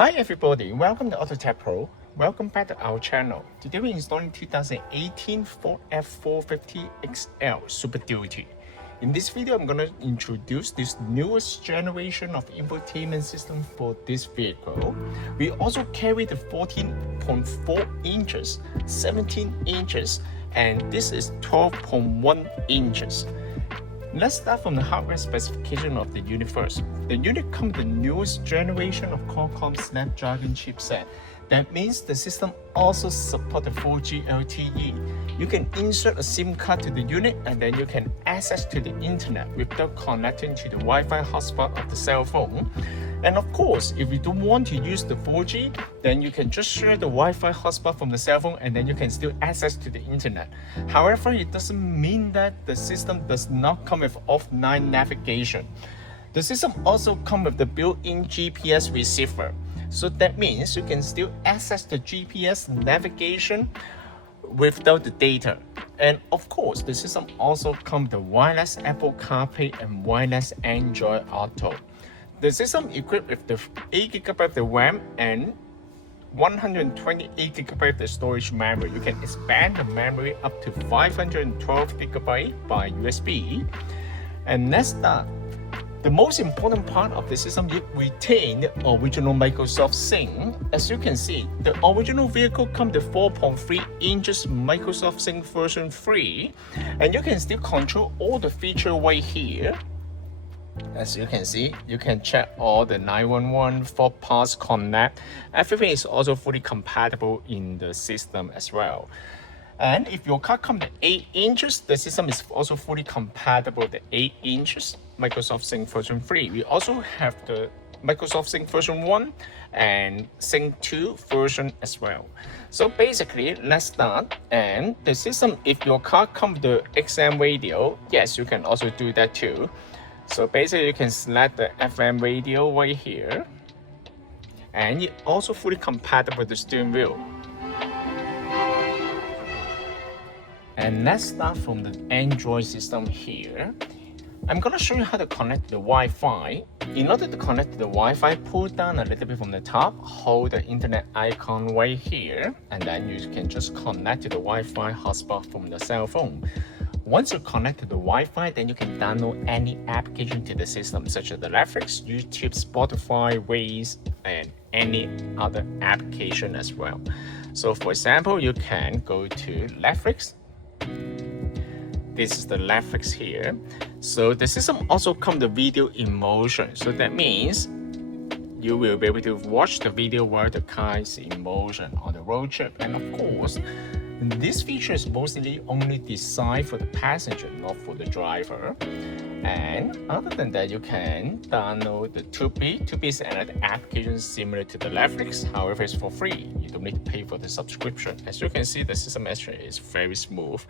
Hi everybody, welcome to AutoTecPro. Welcome back to our channel. Today we're installing 2018 Ford F150 XL Super Duty. In this video, I'm going to introduce this newest generation of infotainment system for this vehicle. We also carry the 14.4 inches, 17 inches, and this is 12.1 inches. Let's start from the hardware specification of the unit first. The unit comes with the newest generation of Qualcomm Snapdragon chipset. That means the system also supports the 4G LTE. You can insert a SIM card to the unit and then you can access to the internet without connecting to the Wi-Fi hotspot of the cell phone. And of course, if you don't want to use the 4G, then you can just share the Wi-Fi hotspot from the cell phone and then you can still access to the internet. However, it doesn't mean that the system does not come with offline navigation. The system also comes with the built-in GPS receiver. So that means you can still access the GPS navigation without the data. And of course, the system also comes with the wireless Apple CarPlay and wireless Android Auto. The system equipped with the 8GB of the RAM and 128GB of the storage memory. You can expand the memory up to 512GB by USB. And let's start. The most important part of the system, it retained the original Microsoft Sync. As you can see, the original vehicle comes with 4.3 inches Microsoft Sync version 3, and you can still control all the features right here. As you can see, you can check all the 911, Ford Pass Connect. Everything is also fully compatible in the system as well. And if your car comes with 8 inches, the system is also fully compatible with the 8 inches Microsoft Sync version 3. We also have the Microsoft Sync version 1 and Sync 2 version as well. So basically, let's start. And the system, if your car comes with the XM radio, yes, you can also do that too. So basically, you can select the FM radio right here. And it's also fully compatible with the steering wheel. And let's start from the Android system here. I'm going to show you how to connect to the Wi-Fi. In order to connect to the Wi-Fi, pull down a little bit from the top, hold the internet icon right here, and then you can just connect to the Wi-Fi hotspot from the cell phone. Once you connect to the Wi-Fi, then you can download any application to the system, such as the Netflix, YouTube, Spotify, Waze, and any other application as well. So for example, you can go to Netflix. This is the Netflix here. So the system also comes with video in motion. So that means you will be able to watch the video while the car is in motion on the road trip. And of course, this feature is mostly only designed for the passenger, not for the driver. And other than that, you can download the Tubi. Tubi is another application similar to the Netflix. However, it's for free. You don't need to pay for the subscription. As you can see, the system actually is very smooth.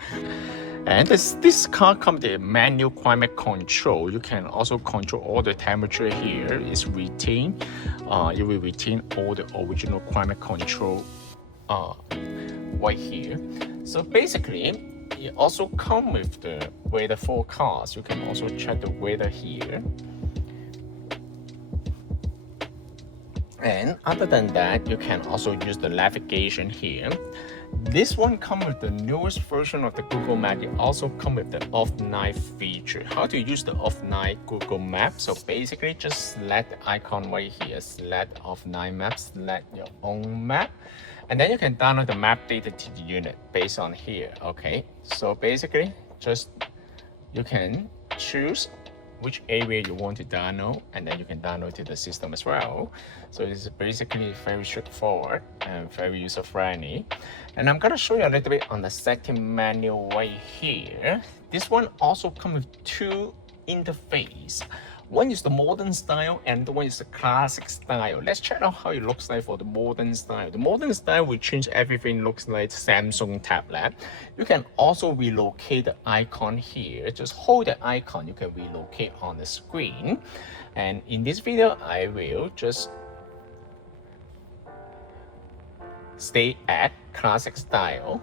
And this car comes with manual climate control. You can also control all the temperature here. It's retained. You will retain all the original climate control right here. So basically, it also comes with the weather forecast. You can also check the weather here. And other than that, you can also use the navigation here. This one comes with the newest version of the Google Map. It also comes with the offline feature. How to use the offline Google Map? So basically, just select the icon right here. Select offline map, select your own map. And then you can download the map data to the unit based on here, okay? So basically, you can choose which area you want to download, and then you can download to the system as well. So it's basically very straightforward and very user-friendly. And I'm gonna show you a little bit on the setting menu right here. This one also comes with two interfaces. One is the modern style and the one is the classic style. Let's check out how it looks like for the modern style. The modern style will change everything, looks like Samsung tablet. You can also relocate the icon here. Just hold the icon, you can relocate on the screen. And in this video, I will just stay at classic style.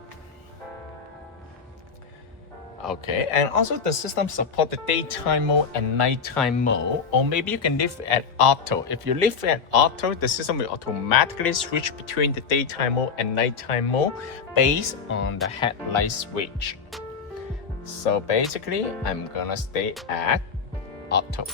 Okay, and also the system support the daytime mode and nighttime mode, or maybe you can leave it at auto. If you leave it at auto, the system will automatically switch between the daytime mode and nighttime mode based on the headlight switch. So basically, I'm gonna stay at auto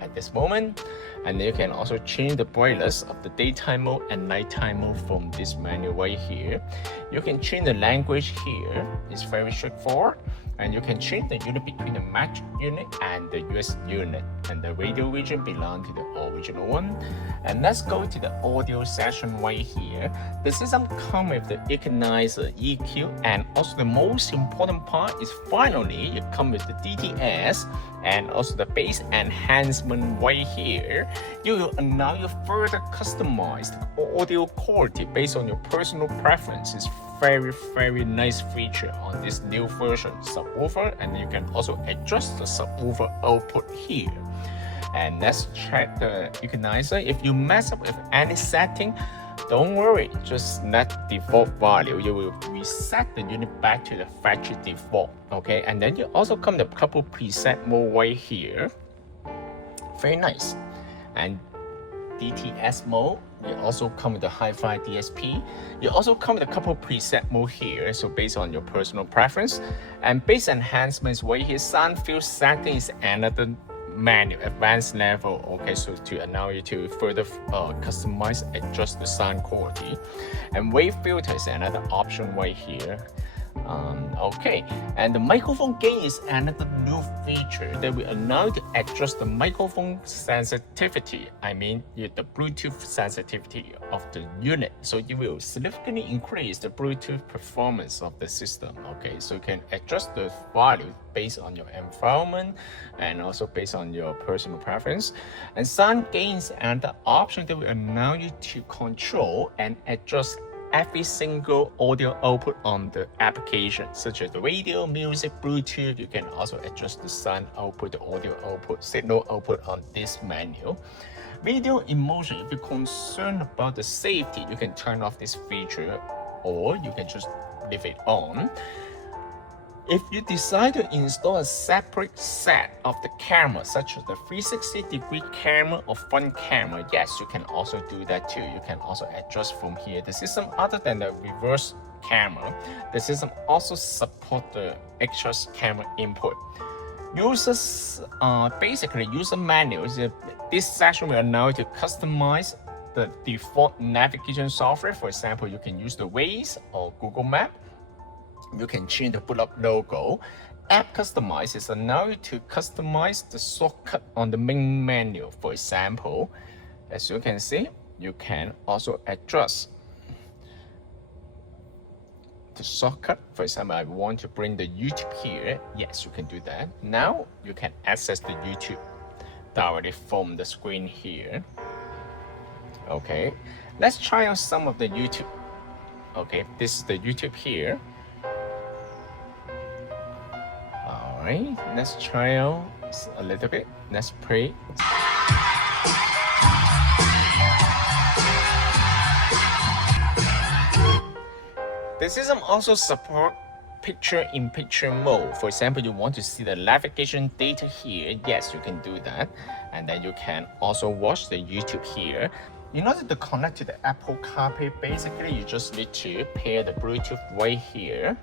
at this moment, and you can also change the brightness of the daytime mode and nighttime mode from this menu right here. You can change the language here. It's very straightforward, and you can change the unit between the Mac unit and the US unit, and the radio region belongs to the original one. And let's go to the audio section right here. The system comes with the equalizer, EQ, and also the most important part is finally it comes with the DTS and also the bass enhancement right here. You will allow you further customize the audio quality based on your personal preferences. Very nice feature on this new version subwoofer, and you can also adjust the subwoofer output here. And let's check the equalizer. If you mess up with any setting, don't worry, just set default value. You will reset the unit back to the factory default. Okay, and then you also come to a couple preset mode right here. Very nice. And DTS mode, you also come with the hi-fi DSP. You also come with a couple preset mode here, so based on your personal preference. And bass enhancements right here, sound field setting is another menu, advanced level. Okay, so to allow you to further customize, adjust the sound quality. And wave filter is another option right here. Okay, and the microphone gain is another new feature that will allow you to adjust the microphone sensitivity. I mean, the Bluetooth sensitivity of the unit. So it will significantly increase the Bluetooth performance of the system. Okay, so you can adjust the value based on your environment and also based on your personal preference. And sound gains and the option that will allow you to control and adjust every single audio output on the application, such as the radio, music, Bluetooth. You can also adjust the sound output, the audio output, signal output on this menu. Video emotion, if you're concerned about the safety, you can turn off this feature, or you can just leave it on. If you decide to install a separate set of the camera, such as the 360-degree camera or front camera, yes, you can also do that too. You can also adjust from here. The system, other than the reverse camera, the system also support the extra camera input. Users, basically user manuals. This section will allow you to customize the default navigation software. For example, you can use the Waze or Google Map. You can change the pull-up logo. App Customize is allow you to customize the shortcut on the main menu. For example, as you can see, you can also adjust the shortcut. For example, I want to bring the YouTube here. Yes, you can do that. Now you can access the YouTube directly from the screen here. Okay, let's try out some of the YouTube. Okay, this is the YouTube here. Alright, let's try out a little bit. Let's play. The system also supports picture-in-picture mode. For example, you want to see the navigation data here. Yes, you can do that. And then you can also watch the YouTube here. In order to connect to the Apple CarPlay, basically you just need to pair the Bluetooth right here.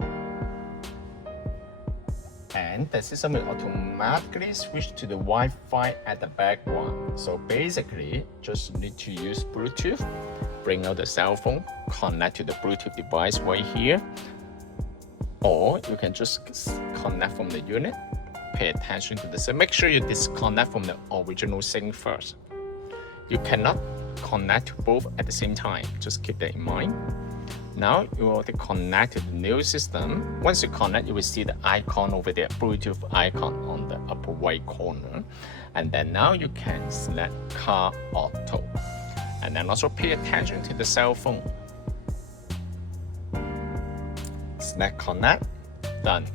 And the system will automatically switch to the Wi-Fi at the background. So basically, just need to use Bluetooth, bring out the cell phone, connect to the Bluetooth device right here, or you can just connect from the unit. Pay attention to this. So make sure you disconnect from the original sync first. You cannot connect to both at the same time. Just keep that in mind. Now you will connect to the new system. Once you connect, you will see the icon over there, Bluetooth icon on the upper right corner. And then now you can select Car Auto. And then also pay attention to the cell phone. Select Connect, done.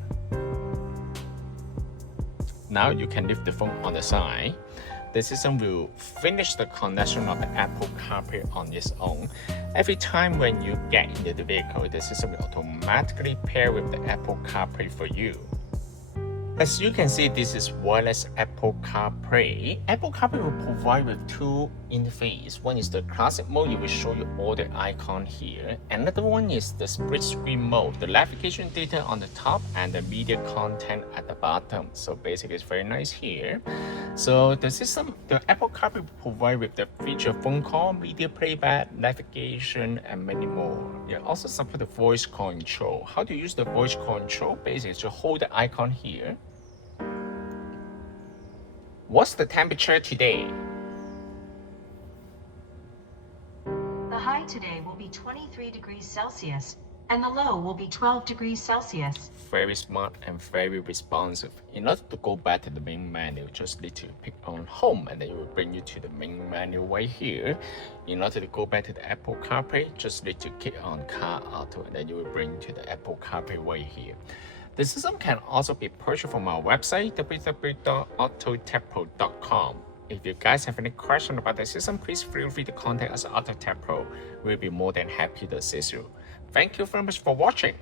Now you can leave the phone on the side. The system will finish the connection of the Apple CarPlay on its own. Every time when you get into the vehicle, the system will automatically pair with the Apple CarPlay for you. As you can see, this is wireless Apple CarPlay. Apple CarPlay will provide with two interfaces. One is the classic mode, it will show you all the icon here. Another one is the split screen mode, the navigation data on the top and the media content at the bottom. So basically it's very nice here. So the Apple CarPlay will provide with the feature phone call, media playback, navigation, and many more. It also support the voice control. How to use the voice control? Basically, to hold the icon here. What's the temperature today? The high today will be 23 degrees Celsius and the low will be 12 degrees Celsius. Very smart and very responsive. In order to go back to the main menu, just need to pick on home and then it will bring you to the main menu right here. In order to go back to the Apple CarPlay, just need to click on Car Auto and then you will bring you to the Apple CarPlay right here. The system can also be purchased from our website, www.AutoTecPro.com. If you guys have any questions about the system, please feel free to contact us at AutoTecPro. We'll be more than happy to assist you. Thank you very much for watching.